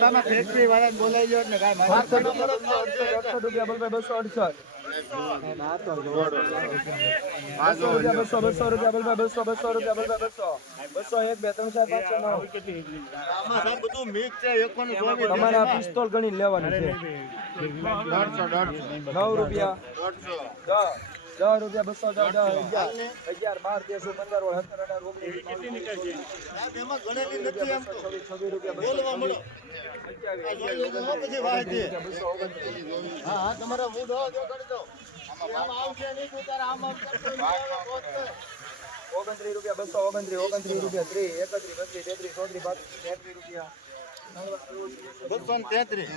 બાબા factory બોલાવી કાંઈ મારે રૂપિયા બસો બસો અડસઠ બસો રૂપિયા બસો બસો રૂપિયા બસો બસો બસો રૂપિયા બસો. બસો એક બે ત્રણ ચાર પાંચ નવ. બધું મિક્સ છે એકોનું ચોવીસ તમારે આ પિસ્તોલ ગણી લેવાનું છે. નવ રૂપિયા. દોઢસો. દસ રૂપિયા બસો અગિયાર અગિયાર બાર તેરસો પંદર ઓળ સત્તર અઢાર ઓગણીસ સાહેબ એમાં ગણેલી નથી એમ તો. છવ્વીસ છવ્વીસ રૂપિયા બસો ઓગણત્રીસ. હા હા તમારા મૂડ આમાં આવશે નહીં તું તારે આમ ઓગણત્રીસ રૂપિયા બસો ઓગણત્રીસ ઓગણત્રીસ રૂપિયા ત્રીસ એકત્રીસ બત્રીસ તેત્રીસ ચોત્રીસ પાંત્રીસ તેત્રીસ રૂપિયા બસો ને તેત્રીસ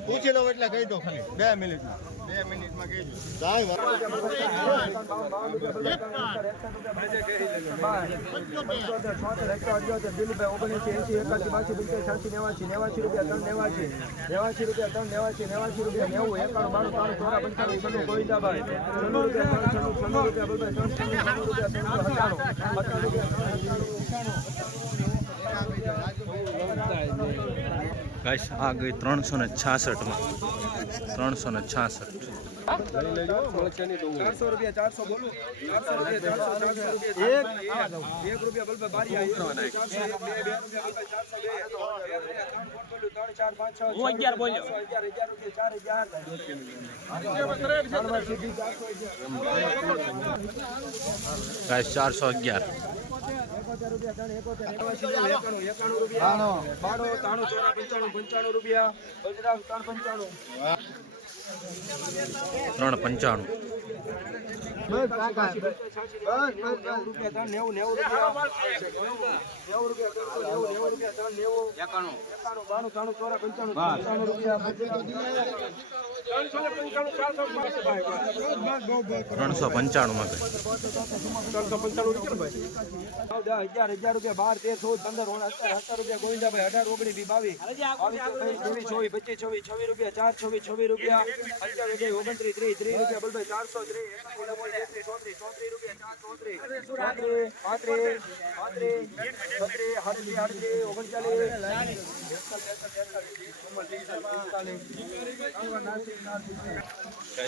પૂછી લો એટલે કહી દો ખાલી બે મિનિટ બે મિનિટમાં કહી દો રૂપિયા ગાઈસ આ ગઈ ત્રણસો ને છાસઠમાં. ત્રણસો ને છાસઠ. એક. રૂપિયા રૂપિયા રૂપિયા ચાર પાંચ છ હું અગિયાર બોલ્યો. અગિયાર અગિયાર રૂપિયા ચાર ત્રણ પંચાણું અગિયાર ચારસો અગિયાર રૂપિયા ત્રણ પંચાણું ત્રણસો પંચાણું માં ત્રણસો પંચાણું રૂપિયા હજાર હજાર રૂપિયા બાર તેર ચૌદ પંદર સત્તર રૂપિયા ગોવિંદાભાઈ અઢાર ઓગણીસ વીસ બાવીસ ચોવીસ પચીસ છવ્વીસ છવ્વીસ રૂપિયા ચાર છવ્વીસ છવ્વીસ રૂપિયા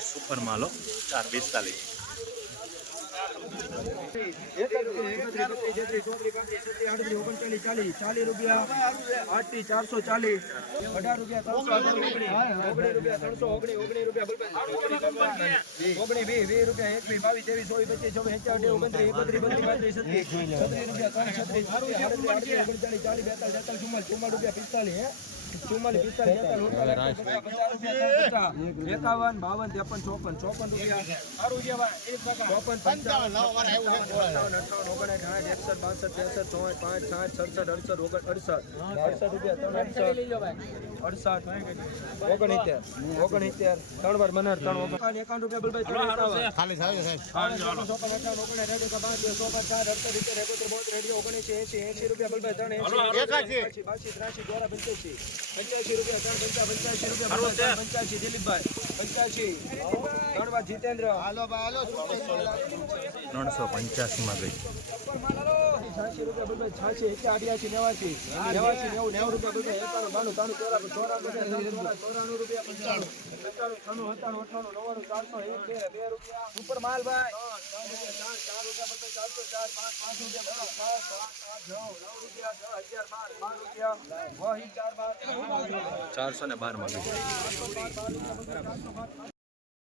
સુપર માલો ચાર પિસ્તાલીસ ચાલીસ રૂપિયા આઠથી ચારસો ચાલીસ અઢાર રૂપિયા ત્રણસો ઓગણીસ ઓગણીસ રૂપિયા ઓગણીસ વીસ વીસ રૂપિયા એકવીસ બાવીસ ત્રેવીસ ચોવીસ પચીસ ચોવીસ એકાવન ઓગણત્રીસ એકત્રીસ બત્રીસ પાંત્રીસ છત્રીસ છત્રીસ રૂપિયા ત્રણ છત્રીસ ઓગણચાલીસ ચાલીસ બેતાલીસ તેતાલીસ ચુમ્માલીસ ચુમ્માલીસ રૂપિયા પિસ્તાલીસ રૂપિયા એકાવન બાવન ત્રેપન ચોપન ચોપન રૂપિયા. ચોપન પંચાવન અઠાવન ઓગણસાઠ સાઠ એકસઠ બાસઠ ત્રેસઠ ચોસઠ પાંચ સાઠ સડસઠ અડસઠ ઓગણ અડસઠ. અડસઠ રૂપિયા ત્રણ અડસઠ. ઓગણસિત્તેર. ઓગણસિત્તેર. ત્રણ વાર મનાર ત્રણ ઓગણ. એકાવન રૂપિયા બલભાઈ ખાલી સાહેબ. ચોપન અઠાવન ઓગણ રેડી પાંચ બે ચોપન ચાર અડસઠ રીતે એકોતેર બોતેર રેડી ઓગણએંસી એંસી એંસી રૂપિયા બલભાઈ ત્રણ એંસી. એકાશી બાસી ત્રાસી ચોરા પંચ્યાસી. પંચ્યાસી રૂપિયા ત્રણ પંચા પંચ્યાસી રૂપિયા પંચ્યાસી દિલીપભાઈ. પંચ્યાસી. ત્રણ વાર જીતેન્દ્ર. હાલો ભાઈ હાલો ત્રણસો પંચ્યાસીમાં ગઈ. અઠાણું નવ્વાણું ચારસો એક બે રૂપિયા ઉપર માલ ભાઈ ચાર રૂપિયા ચાર રૂપિયા બલભાઈ ચાર પાંચ પાંચ રૂપિયા પાંચ આઠ નવ નવ રૂપિયા દસ અગિયાર બાર બાર રૂપિયા બાર ચારસો ને બારમાં ગઈ